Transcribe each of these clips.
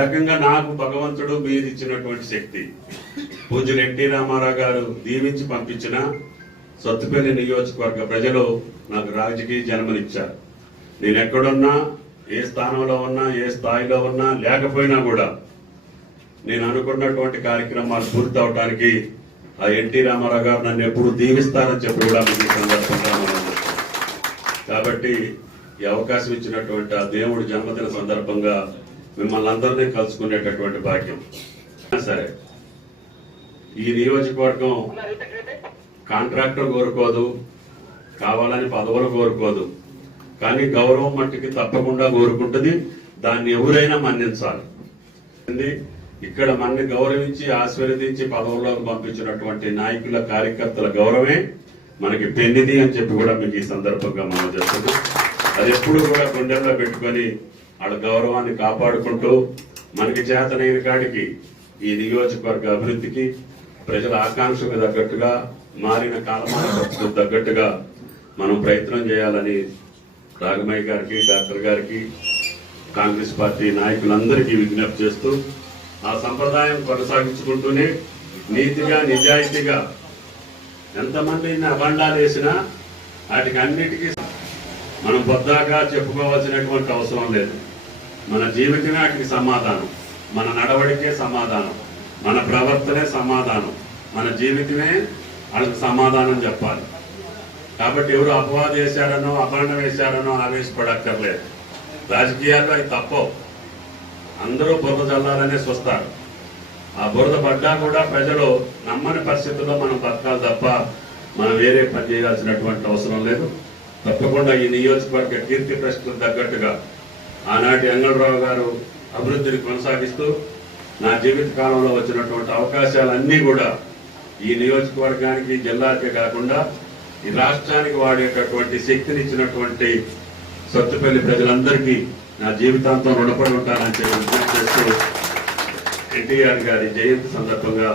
రకంగా నాకు భగవంతుడు మీరు ఇచ్చినటువంటి శక్తి. పూజ్యులు ఎన్టీ రామారావు గారు దీవించి పంపించిన సత్తుపల్లి నియోజకవర్గ ప్రజలు నాకు రాజకీయ జన్మనిచ్చారు. నేను ఎక్కడున్నా, ఏ స్థానంలో ఉన్నా, ఏ స్థాయిలో ఉన్నా, లేకపోయినా కూడా నేను అనుకున్నటువంటి కార్యక్రమాలు పూర్తి అవడానికి ఆ ఎన్టీ రామారావు గారు నన్ను ఎప్పుడు దీవిస్తారని చెప్పి కూడా మీకు సందర్భంగా కాబట్టి ఈ అవకాశం ఇచ్చినటువంటి ఆ దేవుడి జన్మదిన సందర్భంగా మిమ్మల్ని అందరినీ కలుసుకునేటటువంటి భాగ్యం. సరే, ఈ నియోజకవర్గం కాంట్రాక్టర్ కోరుకోదు, కావాలని పదవులు కోరుకోదు, కానీ గౌరవం మట్టికి తప్పకుండా కోరుకుంటుంది. దాన్ని ఎవరైనా మన్నించాలి. ఇక్కడ మనని గౌరవించి ఆశీర్వదించి పదవుల్లోకి పంపించినటువంటి నాయకుల కార్యకర్తల గౌరవమే మనకి పెన్నిది అని చెప్పి కూడా మీకు ఈ సందర్భంగా మనం చేస్తున్నాం. అది ఎప్పుడు కూడా గుండెల్లో పెట్టుకొని వాళ్ళ గౌరవాన్ని కాపాడుకుంటూ మనకి చేతనైన కాడికి ఈ నియోజకవర్గ అభివృద్ధికి ప్రజల ఆకాంక్షకు తగ్గట్టుగా మారిన కాలమాన పరిస్థితులకు తగ్గట్టుగా మనం ప్రయత్నం చేయాలని రాఘమయ్య గారికి, డాక్టర్ గారికి, కాంగ్రెస్ పార్టీ నాయకులందరికీ విజ్ఞప్తి చేస్తూ ఆ సంప్రదాయం కొనసాగించుకుంటూనే నీతిగా నిజాయితీగా ఎంతమంది అబండాలు వేసినా వాటికి అన్నిటికీ మనం పొద్దాగా చెప్పుకోవాల్సినటువంటి అవసరం లేదు. మన జీవితమే వాటికి సమాధానం, మన నడవడికే సమాధానం, మన ప్రవర్తనే సమాధానం, మన జీవితమే వాళ్ళకి సమాధానం చెప్పాలి. కాబట్టి ఎవరు అపవాదం వేశారనో అభరణం వేశారనో ఆవేశపడక్కర్లేదు. రాజకీయాల్లో అవి తప్పవు. అందరూ బురద చల్లాలనే చూస్తారు. ఆ బురద పడ్డా కూడా ప్రజలు నమ్మని పరిస్థితుల్లో మనం బతకాలి తప్ప మనం వేరే పని చేయాల్సినటువంటి అవసరం లేదు. తప్పకుండా ఈ నియోజకవర్గ కీర్తి ప్రశ్నలకు తగ్గట్టుగా ఆనాటి అంగళరావు గారు అభివృద్ధిని కొనసాగిస్తూ నా జీవిత కాలంలో వచ్చినటువంటి అవకాశాలన్నీ కూడా ఈ నియోజకవర్గానికి, జిల్లాకే కాకుండా ఈ రాష్ట్రానికి వాడేటటువంటి శక్తిని ఇచ్చినటువంటి సత్తుపల్లి ప్రజలందరికీ నా జీవితాంతం రుణపడి ఉంటానని చెప్పి విజ్ఞప్తి చేస్తూ ఎన్టీఆర్ గారి జయంతి సందర్భంగా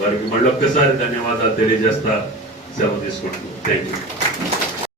వారికి మళ్ళొక్కసారి ధన్యవాదాలు తెలియజేస్తా సెలవు తీసుకుంటున్నాను. Thank you.